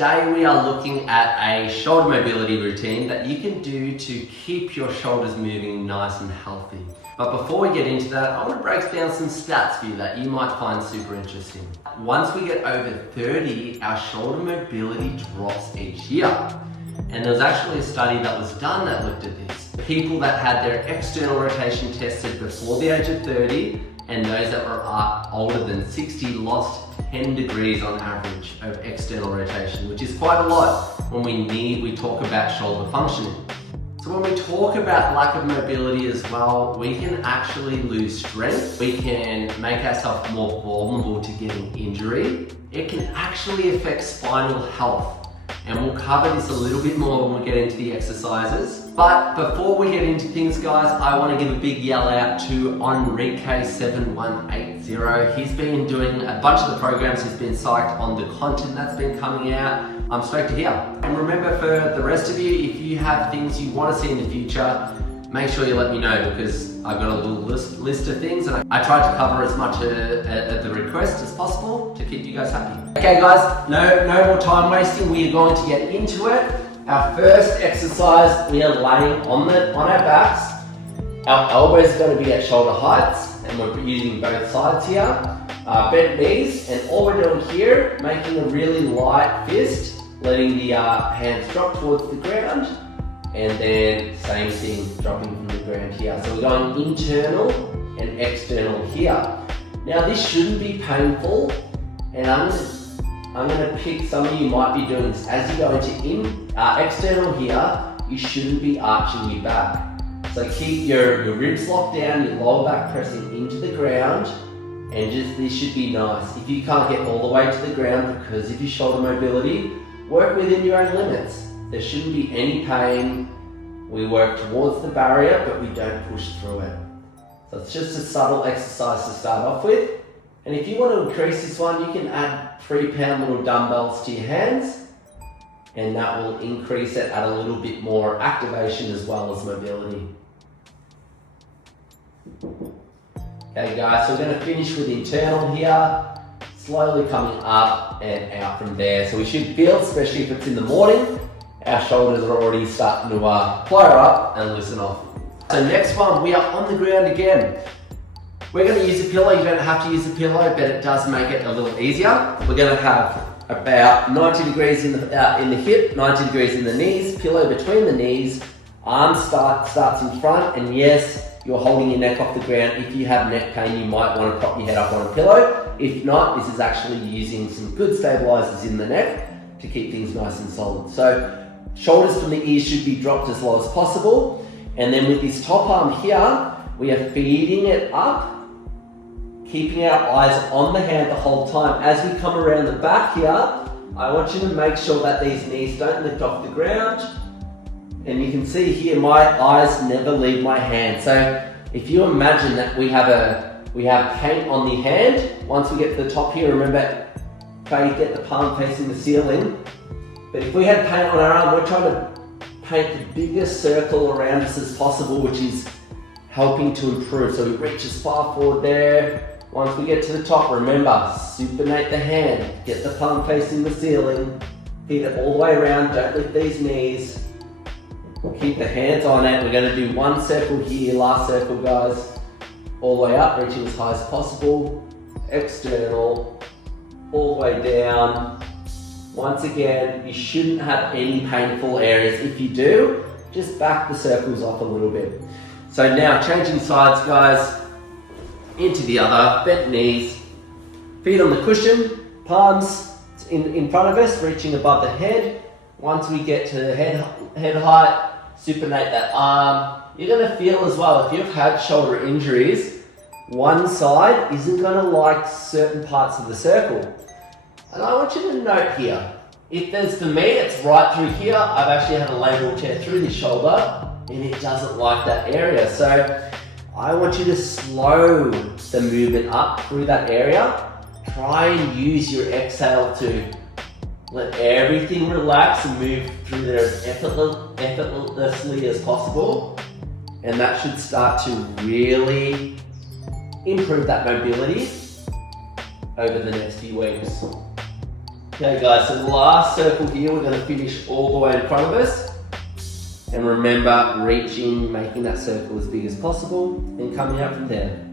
today we are looking at a shoulder mobility routine that you can do to keep your shoulders moving nice and healthy. But before we get into that, I want to break down some stats for you that you might find super interesting. Once we get over 30, our shoulder mobility drops each year. And there was actually a study that was done that looked at this. People that had their external rotation tested before the age of 30 and those that were older than 60 lost 10 degrees on average of external rotation, which is quite a lot when we talk about shoulder functioning. So when we talk about lack of mobility as well, we can actually lose strength. We can make ourselves more vulnerable to getting injury. It can actually affect spinal health. And we'll cover this a little bit more when we get into the exercises. But before we get into things, guys, I want to give a big yell out to Enrique7180. He's been doing a bunch of the programs. He's been psyched on the content that's been coming out. I'm stoked to hear. And remember, for the rest of you, if you have things you want to see in the future, make sure you let me know, because I've got a little list of things and I try to cover as much of the request as possible to keep you guys happy. Okay guys, no more time wasting. We are going to get into it. Our first exercise, we are laying on our backs. Our elbows are going to be at shoulder heights and we're using both sides here. Bent knees, and all we're doing here, making a really light fist, letting the hands drop towards the ground. And then same thing, dropping from the ground here. So we're going internal and external here. Now this shouldn't be painful, and I'm gonna pick, some of you might be doing this. As you go into external here, you shouldn't be arching your back. So keep your ribs locked down, your lower back pressing into the ground, and this should be nice. If you can't get all the way to the ground because of your shoulder mobility, work within your own limits. There shouldn't be any pain. We work towards the barrier, but we don't push through it. So it's just a subtle exercise to start off with. And if you want to increase this one, you can add 3-pound little dumbbells to your hands, and that will increase it, add a little bit more activation as well as mobility. Okay guys, so we're going to finish with internal here, slowly coming up and out from there. So we should feel, especially if it's in the morning, our shoulders are already starting to fire up and loosen off. So next one, we are on the ground again. We're going to use a pillow. You don't have to use a pillow, but it does make it a little easier. We're going to have about 90 degrees in the hip, 90 degrees in the knees, pillow between the knees, arm starts in front, and yes, you're holding your neck off the ground. If you have neck pain, you might want to prop your head up on a pillow. If not, this is actually using some good stabilizers in the neck to keep things nice and solid. So shoulders from the ears should be dropped as low as possible. And then with this top arm here, we are feeding it up, keeping our eyes on the hand the whole time. As we come around the back here, I want you to make sure that these knees don't lift off the ground. And you can see here, my eyes never leave my hand. So if you imagine that we have paint on the hand, once we get to the top here, remember, get the palm facing the ceiling. But if we had paint on our arm, we're trying to paint the biggest circle around us as possible, which is helping to improve. So we reach as far forward there. Once we get to the top, remember, supinate the hand, get the palm facing the ceiling, feed it all the way around, don't lift these knees. Keep the hands on it. We're going to do one circle here, last circle guys, all the way up, reaching as high as possible, external, all the way down. Once again, you shouldn't have any painful areas. If you do, just back the circles off a little bit. So now changing sides guys, into the other, bent knees, feet on the cushion, palms in front of us, reaching above the head. Once we get to head height, supinate that arm. You're going to feel as well, if you've had shoulder injuries, one side isn't going to like certain parts of the circle. And I want you to note here, if there's, for me, it's right through here. I've actually had a labral tear through the shoulder and it doesn't like that area. So I want you to slow the movement up through that area. Try and use your exhale to let everything relax and move through there as effortlessly as possible. And that should start to really improve that mobility over the next few weeks. Okay guys, so the last circle here, we're going to finish all the way in front of us. And remember, reaching, making that circle as big as possible, and coming out from there.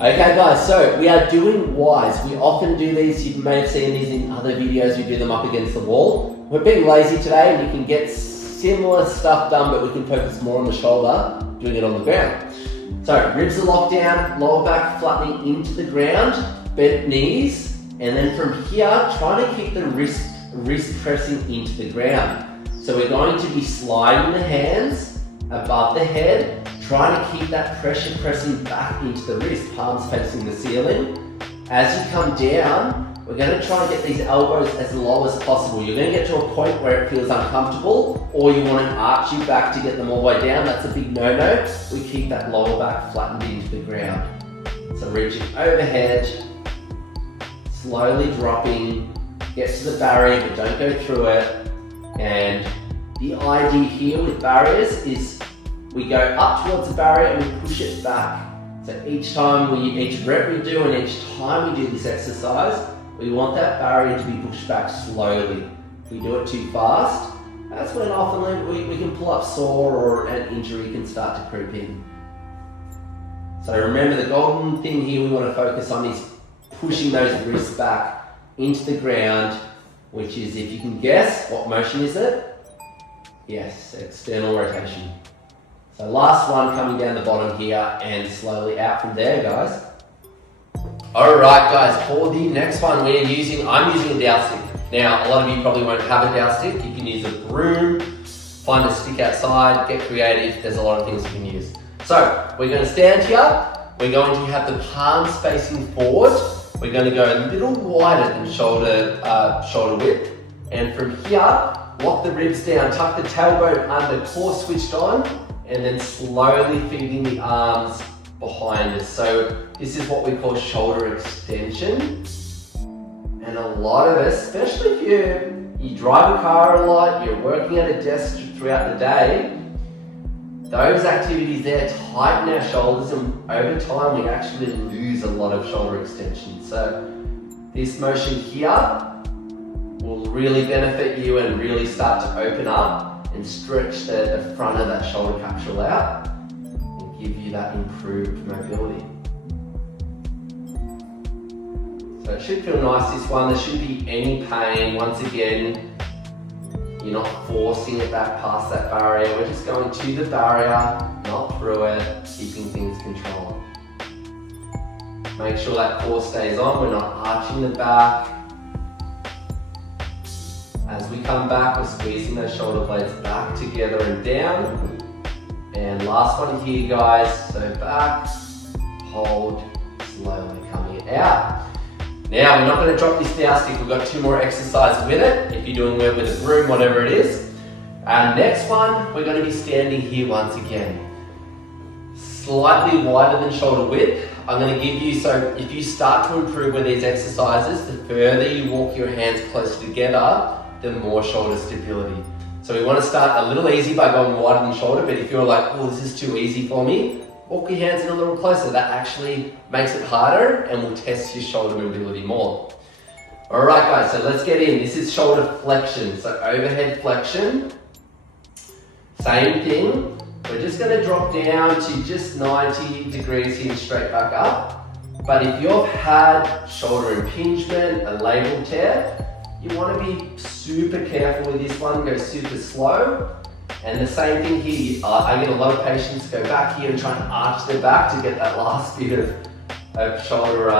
Okay guys, so we are doing Ys. We often do these, you may have seen these in other videos, we do them up against the wall. We're being lazy today, and we can get similar stuff done, but we can focus more on the shoulder, doing it on the ground. So ribs are locked down, lower back flattening into the ground, bent knees, and then from here, trying to keep the wrist pressing into the ground. So we're going to be sliding the hands above the head, trying to keep that pressure pressing back into the wrist, palms facing the ceiling. As you come down, we're going to try and get these elbows as low as possible. You're going to get to a point where it feels uncomfortable, or you want to arch your back to get them all the way down. That's a big no-no. We keep that lower back flattened into the ground. So reaching overhead, slowly dropping, get to the barrier, but don't go through it. And the idea here with barriers is we go up towards the barrier and we push it back. So each rep we do and each time we do this exercise, we want that barrier to be pushed back slowly. If we do it too fast, that's when often we can pull up sore or an injury can start to creep in. So remember, the golden thing here we want to focus on is pushing those wrists back into the ground, which is, if you can guess, what motion is it? Yes, external rotation. So last one, coming down the bottom here and slowly out from there, guys. Alright guys, for the next one I'm using a dowel stick. Now, a lot of you probably won't have a dowel stick. You can use a broom, find a stick outside, get creative. There's a lot of things you can use. So, we're going to stand here. We're going to have the palms facing forward. We're going to go a little wider than shoulder width. And from here, lock the ribs down, tuck the tailbone under, core switched on, and then slowly feeding the arms behind us. So this is what we call shoulder extension. And a lot of us, especially if you drive a car a lot, you're working at a desk throughout the day, those activities there tighten our shoulders, and over time we actually lose a lot of shoulder extension. So this motion here will really benefit you and really start to open up and stretch the front of that shoulder capsule out and give you that improved mobility. So it should feel nice, this one. There shouldn't be any pain. Once again, you're not forcing it back past that barrier. We're just going to the barrier, not through it, keeping things controlled. Make sure that core stays on. We're not arching the back. As we come back, we're squeezing those shoulder blades back together and down. And last one here, guys. So back, hold, slowly coming out. Now, we're not going to drop this dowel stick. We've got two more exercises with it. If you're doing it with a broom, whatever it is. Next one, we're going to be standing here once again. Slightly wider than shoulder width. I'm going to give you, so if you start to improve with these exercises, the further you walk your hands closer together, the more shoulder stability. So we want to start a little easy by going wider than shoulder, but if you're like, oh, this is too easy for me, walk your hands in a little closer. That actually makes it harder and will test your shoulder mobility more. All right, guys, so let's get in. This is shoulder flexion. So overhead flexion, same thing. We're just going to drop down to just 90 degrees here, straight back up. But if you've had shoulder impingement, a labral tear, you want to be super careful with this one, go super slow. And the same thing here, I get a lot of patients go back here and try and arch their back to get that last bit of shoulder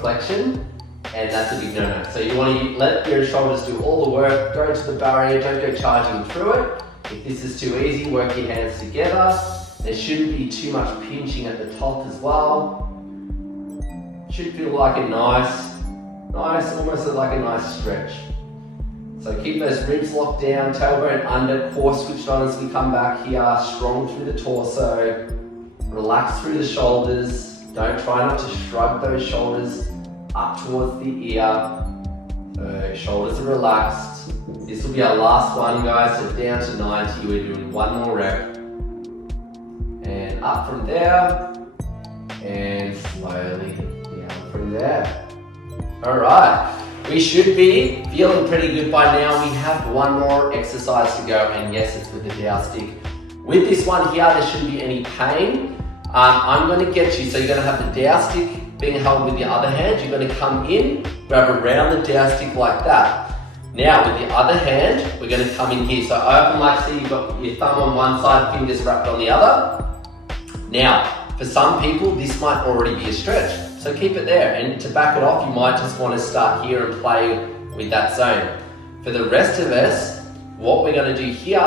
flexion, and that's a big no-no. So you want to let your shoulders do all the work, go to the barrier, don't go charging through it. If this is too easy, work your hands together. There shouldn't be too much pinching at the top as well. Should feel like a nice, almost like a nice stretch. So keep those ribs locked down, tailbone under, core switched on as we come back here, strong through the torso, relax through the shoulders. Don't try not to shrug those shoulders up towards the ear. So shoulders are relaxed. This will be our last one, guys, so down to 90, we're doing one more rep. And up from there, and slowly down from there. All right, We should be feeling pretty good by now. We have one more exercise to go, and yes, it's with the dowel stick. With this one here, there shouldn't be any pain. I'm going to get you, so you're going to have the dowel stick being held with the other hand. You're going to come in, grab around the dowel stick like that. Now, with the other hand, we're going to come in here. So open like so, you've got your thumb on one side, fingers wrapped on the other. Now, for some people, this might already be a stretch. So keep it there, and to back it off, you might just want to start here and play with that zone. For the rest of us, what we're going to do here,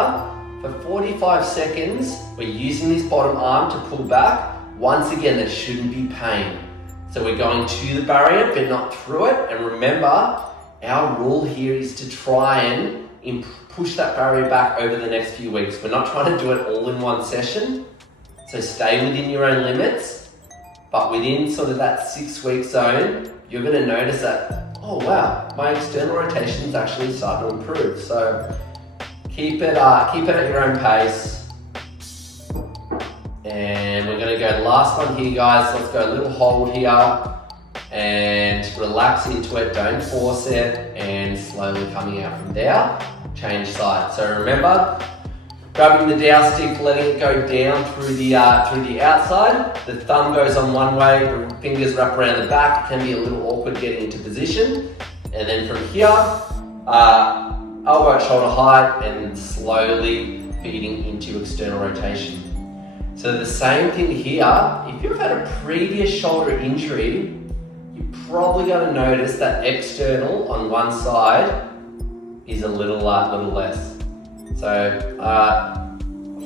for 45 seconds, we're using this bottom arm to pull back. Once again, there shouldn't be pain. So we're going to the barrier, but not through it. And remember, our rule here is to try and push that barrier back over the next few weeks. We're not trying to do it all in one session. So stay within your own limits. But within sort of that 6-week zone, you're going to notice that, oh wow, my external rotation is actually starting to improve. So keep it at your own pace. And we're going to go last one here, guys. Let's go a little hold here and relax into it. Don't force it, and slowly coming out from there. Change side. So remember, grabbing the dowel stick, letting it go down through the outside. The thumb goes on one way, the fingers wrap around the back. It can be a little awkward getting into position. And then from here, elbow at shoulder height, and slowly feeding into external rotation. So the same thing here. If you've had a previous shoulder injury, you're probably going to notice that external on one side is a little less. So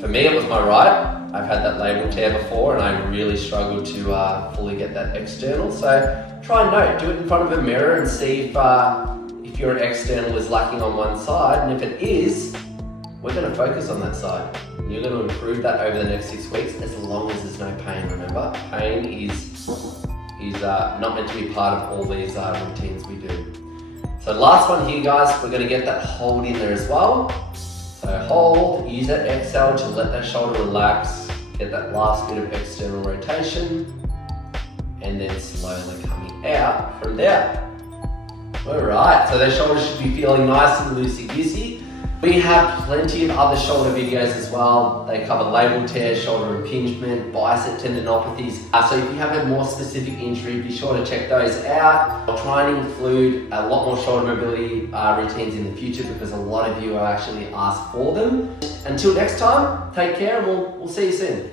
for me, it was my right. I've had that labral tear before, and I really struggled to fully get that external. So try and note, do it in front of a mirror and see if your external is lacking on one side. And if it is, we're going to focus on that side. You're going to improve that over the next 6 weeks, as long as there's no pain. Remember, pain is not meant to be part of all these routines we do. So last one here, guys, we're going to get that hold in there as well. So hold, use that exhale to let that shoulder relax, get that last bit of external rotation, and then slowly coming out from there. All right, so those shoulders should be feeling nice and loosey-goosey. We have plenty of other shoulder videos as well. They cover labral tears, shoulder impingement, bicep tendinopathies. So if you have a more specific injury, be sure to check those out. I'll try and include a lot more shoulder mobility routines in the future, because a lot of you are actually asked for them. Until next time, take care, and we'll see you soon.